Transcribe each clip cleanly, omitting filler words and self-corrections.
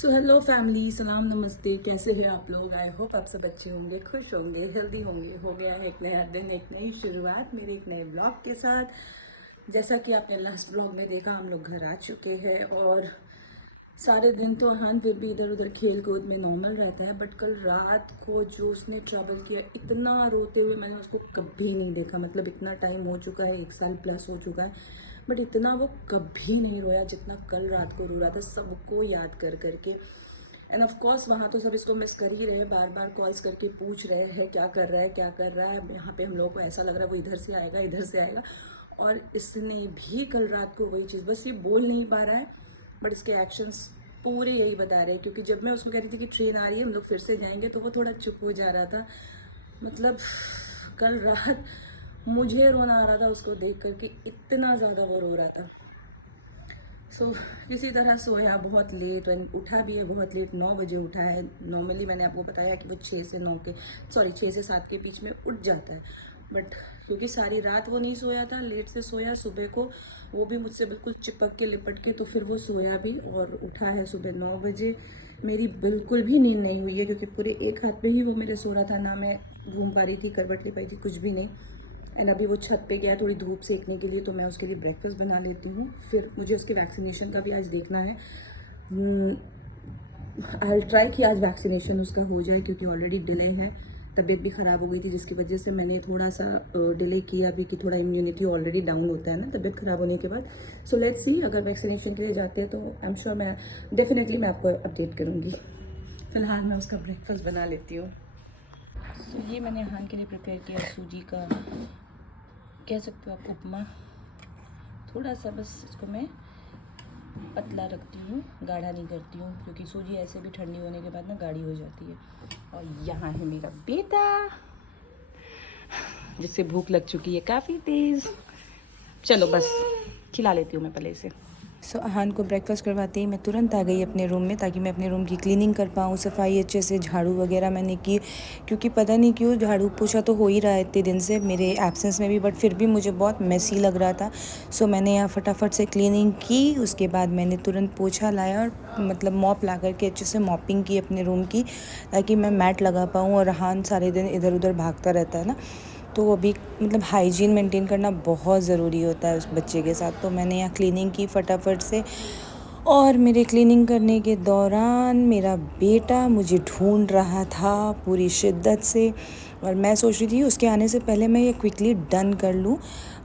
So hello family, सलाम नमस्ते। कैसे हैं आप लोग? आई होप आप सब अच्छे होंगे, खुश होंगे, हेल्दी होंगे। हो गया है एक नया दिन, एक नई शुरुआत मेरे एक नए ब्लॉग के साथ। जैसा कि आपने लास्ट ब्लॉग में देखा, हम लोग घर आ चुके हैं और सारे दिन तो अहान फिर भी इधर उधर खेल कूद में नॉर्मल रहता है, बट कल रात को जो उसने ट्रबल किया, इतना रोते हुए मैंने उसको कभी नहीं देखा। मतलब इतना टाइम हो चुका है, 1 साल प्लस हो चुका है, बट इतना वो कभी नहीं रोया जितना कल रात को रो रहा था, सबको याद कर करके। एंड ऑफ कोर्स वहाँ तो सब इसको मिस कर ही रहे हैं, बार बार कॉल्स करके पूछ रहे हैं क्या कर रहा है, क्या कर रहा है। यहाँ पे हम लोगों को ऐसा लग रहा है वो इधर से आएगा, इधर से आएगा। और इसने भी कल रात को वही चीज़, बस ये बोल नहीं पा रहा है, बट इसके एक्शंस पूरे यही बता रहे हैं। क्योंकि जब मैं उसको कह रही थी कि ट्रेन आ रही है, हम लोग फिर से जाएंगे, तो वो थोड़ा चुप हो जा रहा था। मतलब कल रात मुझे रोना आ रहा था उसको देख करके, इतना ज़्यादा वो रो रहा था। किसी तरह सोया बहुत लेट, उठा भी है बहुत लेट, 9 बजे उठा है। नॉर्मली मैंने आपको बताया कि वो 6 से 7 के बीच में उठ जाता है, बट क्योंकि सारी रात वो नहीं सोया था, लेट से सोया, सुबह को वो भी मुझसे बिल्कुल चिपक के लिपट के, तो फिर वो सोया भी और उठा है सुबह 9 बजे। मेरी बिल्कुल भी नींद नहीं हुई है, क्योंकि पूरे एक हाथ पे ही वो मेरे सो रहा था, ना मैं घूम पा रही थी, करवट ले पाई थी, कुछ भी नहीं। एंड अभी वो छत पे गया थोड़ी धूप सेकने के लिए, तो मैं उसके लिए ब्रेकफास्ट बना लेती हूँ। फिर मुझे उसके वैक्सीनेशन का भी आज देखना है। आई विल ट्राई कि आज वैक्सीनेशन उसका हो जाए, क्योंकि ऑलरेडी डिले है। तबीयत भी ख़राब हो गई थी, जिसकी वजह से मैंने थोड़ा सा डिले किया भी, कि थोड़ा इम्यूनिटी ऑलरेडी डाउन होता है ना तबीयत ख़राब होने के बाद। सो लेट्स सी, अगर वैक्सीनेशन के लिए जाते हैं तो आई एम श्योर मैं डेफिनेटली मैं आपको अपडेट करूँगी। फ़िलहाल मैं उसका ब्रेकफास्ट बना लेती हूँ। तो ये मैंने हान के लिए प्रिपेयर किया सूजी का, कह सकते हो आप, उपमा। थोड़ा सा बस इसको मैं पतला रखती हूँ, गाढ़ा नहीं करती हूँ, क्योंकि सूजी ऐसे भी ठंडी होने के बाद ना गाढ़ी हो जाती है। और यहाँ है मेरा बेटा, जिससे भूख लग चुकी है काफ़ी तेज़। चलो बस खिला लेती हूँ मैं पहले इसे। अहान को ब्रेकफास्ट करवाते ही मैं तुरंत आ गई अपने रूम में, ताकि मैं अपने रूम की क्लीनिंग कर पाऊँ, सफाई अच्छे से, झाड़ू वगैरह मैंने की। क्योंकि पता नहीं क्यों झाड़ू पोछा तो हो ही रहा है इतने दिन से मेरे एब्सेंस में भी, बट फिर भी मुझे बहुत मेसी लग रहा था। मैंने यहाँ फटाफट से क्लीनिंग की, उसके बाद मैंने तुरंत पोछा लाया और मतलब मॉप ला करके अच्छे से मॉपिंग की अपने रूम की, ताकि मैं मैट लगा पाऊँ। और अहान सारे दिन इधर उधर भागता रहता है ना, तो अभी मतलब हाइजीन मेंटेन करना बहुत ज़रूरी होता है उस बच्चे के साथ। तो मैंने यहाँ क्लीनिंग की फटाफट से, और मेरे क्लीनिंग करने के दौरान मेरा बेटा मुझे ढूंढ रहा था पूरी शिद्दत से, और मैं सोच रही थी उसके आने से पहले मैं ये क्विकली डन कर लूँ,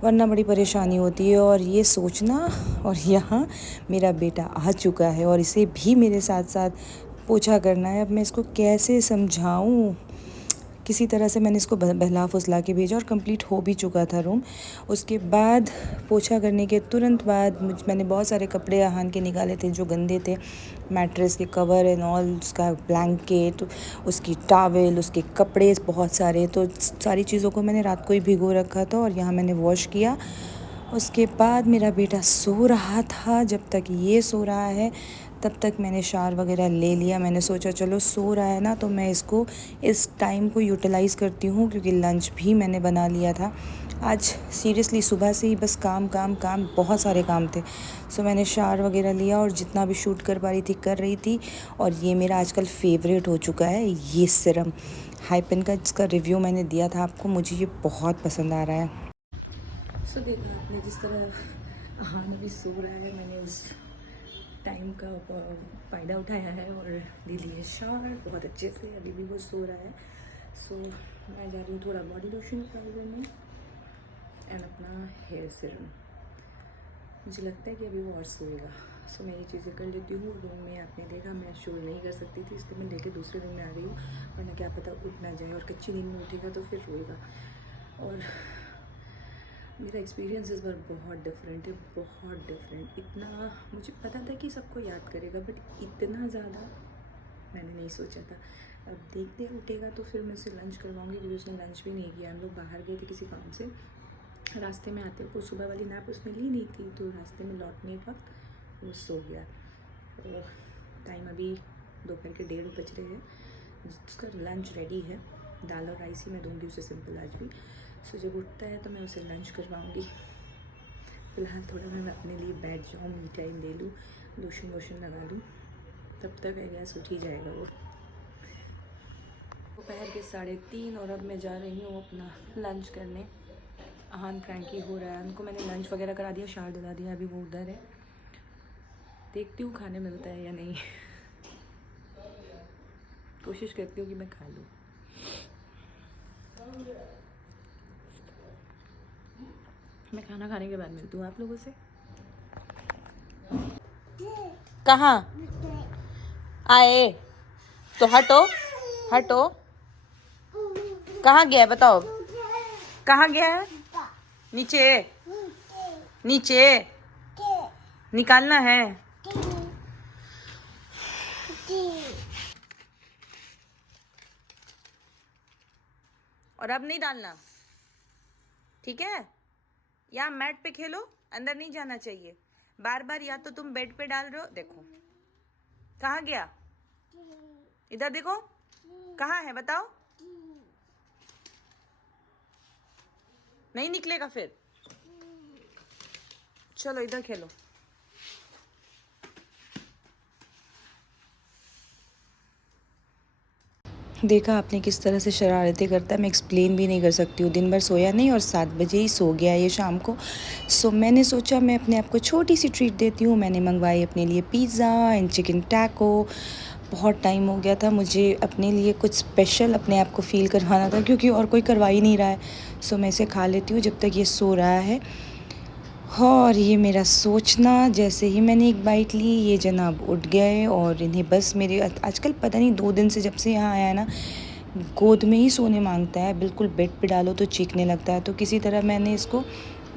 वरना बड़ी परेशानी होती है। और ये सोचना, और यहाँ मेरा बेटा आ चुका है और इसे भी मेरे साथ साथ पोछा करना है। अब मैं इसको कैसे समझाऊँ? किसी तरह से मैंने इसको बहला फुसला के भेजा, और कंप्लीट हो भी चुका था रूम। उसके बाद पोछा करने के तुरंत बाद मैंने बहुत सारे कपड़े अहान के निकाले थे जो गंदे थे, मैट्रेस के कवर एंड ऑल, उसका ब्लैंकेट, उसकी टॉवेल, उसके कपड़े बहुत सारे। तो सारी चीज़ों को मैंने रात को ही भिगो रखा था, और यहाँ मैंने वॉश किया। उसके बाद मेरा बेटा सो रहा था, जब तक ये सो रहा है तब तक मैंने शावर वगैरह ले लिया। मैंने सोचा चलो सो रहा है ना, तो मैं इसको इस टाइम को यूटिलाइज़ करती हूँ, क्योंकि लंच भी मैंने बना लिया था। आज सीरियसली सुबह से ही बस काम काम काम, बहुत सारे काम थे। मैंने शावर वगैरह लिया और जितना भी शूट कर पा रही थी कर रही थी। और ये मेरा आजकल फेवरेट हो चुका है, ये सिरम हाइपन का, जिसका रिव्यू मैंने दिया था आपको, मुझे ये बहुत पसंद आ रहा है। देखा आपने जिस तरह अहान अभी सो रहा है, मैंने उस टाइम का फ़ायदा उठाया है और ले लिए शावर बहुत अच्छे से। अभी भी वो सो रहा है। मैं जा रही हूँ थोड़ा बॉडी लोशन पाउडर में एंड अपना हेयर सीरम। मुझे लगता है कि अभी वो और सोएगा। मैं ये चीज़ें कर लेती हूँ। रूम में आपने देखा मैं शोर नहीं कर सकती थी, इसलिए मैं लेके दूसरे रूम में आ गई हूँ, वरना क्या पता उठ ना जाए, और कच्ची नींद में उठेगा तो फिर रोएगा। और मेरा एक्सपीरियंस इस बार बहुत डिफरेंट है, बहुत डिफरेंट। इतना मुझे पता था कि सबको याद करेगा, बट इतना ज़्यादा मैंने नहीं सोचा था। अब देखते उठेगा तो फिर मैं उसे लंच करवाऊँगी, क्योंकि उसने लंच भी नहीं किया। हम लोग बाहर गए थे किसी काम से, रास्ते में आते वो सुबह वाली नैप उसने ली नहीं थी, तो रास्ते में लौटने वक्त वो सो गया। तो टाइम अभी दोपहर के 1:30 बज रहे हैं। उसका लंच रेडी है, दाल और राइस ही मैं दूँगी उसे सिंपल आज भी। जब उठता है तो मैं उसे लंच करवाऊँगी। फ़िलहाल थोड़ा मैं अपने लिए बैठ जाऊँ, मी टाइम ले लूँ, लोशन वोशन लगा लूँ, तब तक आई गैस उठ ही जाएगा वो। दोपहर के 3:30 और अब मैं जा रही हूँ अपना लंच करने। अहान क्रैंकी हो रहा है, उनको मैंने लंच वगैरह करा दिया, शार दिला दिया, अभी वो उधर है। देखती हूँ खाने मिलता है या नहीं। कोशिश करती हूँ कि मैं खा लूँ। मैं खाना खाने के बाद मिलती हूँ आप लोगों से। कहाँ आए तो हटो हटो। कहाँ गया है बताओ, कहाँ गया है? नीचे नीचे निकालना है। और अब नहीं डालना, ठीक है? यहाँ मैट पे खेलो, अंदर नहीं जाना चाहिए। बार बार या तो तुम बेड पे डाल रहे हो। देखो कहाँ गया, इधर देखो कहाँ है बताओ। नहीं निकलेगा फिर। चलो इधर खेलो। देखा आपने किस तरह से शरारतें करता है, मैं एक्सप्लेन भी नहीं कर सकती हूँ। दिन भर सोया नहीं और 7 बजे ही सो गया ये शाम को। सो मैंने सोचा मैं अपने आप को छोटी सी ट्रीट देती हूँ। मैंने मंगवाई अपने लिए पिज़्ज़ा एंड चिकन टैको। बहुत टाइम हो गया था, मुझे अपने लिए कुछ स्पेशल अपने आप को फ़ील करवाना था, क्योंकि और कोई करवा ही नहीं रहा है। सो मैं इसे खा लेती हूँ जब तक ये सो रहा है। और ये मेरा सोचना, जैसे ही मैंने एक बाइट ली ये जनाब उठ गए और इन्हें बस मेरे आजकल पता नहीं 2 दिन से जब से यहाँ आया है ना, गोद में ही सोने मांगता है। बिल्कुल बेड पे डालो तो चीखने लगता है। तो किसी तरह मैंने इसको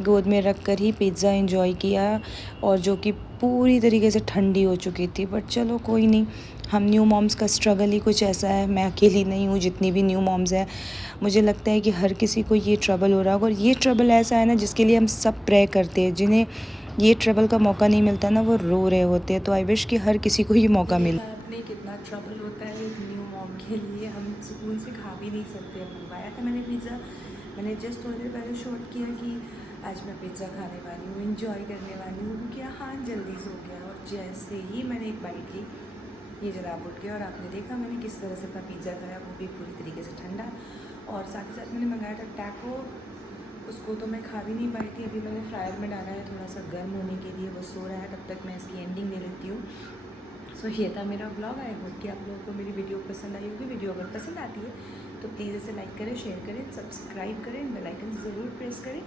गोद में रख कर ही पिज़्ज़ा एंजॉय किया, और जो कि पूरी तरीके से ठंडी हो चुकी थी। बट चलो कोई नहीं, हम न्यू मॉम्स का स्ट्रगल ही कुछ ऐसा है। मैं अकेली नहीं हूँ, जितनी भी न्यू मॉम्स हैं मुझे लगता है कि हर किसी को ये ट्रबल हो रहा होगा। और ये ट्रबल ऐसा है ना जिसके लिए हम सब प्रे करते हैं। जिन्हें ये ट्रबल का मौका नहीं मिलता ना, वो रो रहे होते हैं। तो आई विश कि हर किसी को ये मौका मिले। आपने कितना ट्रबल होता है एक न्यू मॉम के लिए, हम सुकून से खा भी नहीं सकते। मंगवाया था मैंने पिज़्ज़ा, मैंने जस्ट थोड़ी देर पहले शॉट किया कि आज मैं पिज़्ज़ा खाने वाली हूँ, इंजॉय करने वाली हूँ, क्योंकि हाँ जल्दी सो गया। और जैसे ही मैंने एक बाइट ली ये जनाब उठ गया। और आपने देखा मैंने किस तरह से अपना पिज़्ज़ा खाया, वो भी पूरी तरीके से ठंडा। और साथ ही साथ मैंने मंगाया था टैको, उसको तो मैं खा भी नहीं पाई थी। अभी मैंने फ्रायर में डाला है थोड़ा सा गर्म होने के लिए, वो सो रहा है। तब तक मैं इसकी एंडिंग ले लेती हूँ। सो ये था मेरा ब्लॉग। आई होप कि आप लोगों को मेरी वीडियो पसंद आई होगी। वीडियो अगर पसंद आती है तो प्लीज़ इसे लाइक करें, शेयर करें, सब्सक्राइब करें, बेल आइकन ज़रूर प्रेस करें।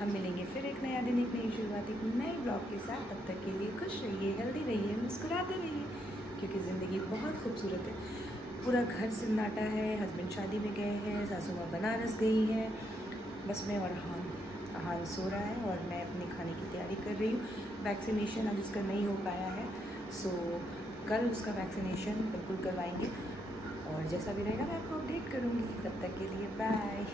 हम मिलेंगे फिर एक नया दिन, एक नई शुरुआत, एक नए ब्लॉग के साथ। तब तक के लिए खुश रहिए, हेल्दी रहिए, मुस्कुराते रहिए, क्योंकि ज़िंदगी बहुत खूबसूरत है। पूरा घर सन्नाटा है, हस्बैंड शादी में गए हैं, सासू माँ बनारस गई है, बस मैं और हान सो रहा है और मैं अपने खाने की तैयारी कर रही हूँ। वैक्सीनेशन आज उसका नहीं हो पाया है, सो कल उसका वैक्सीनेशन बिल्कुल करवाएंगे, और जैसा भी रहेगा मैं आपको अपडेट करूँगी। तब तक के लिए बाय।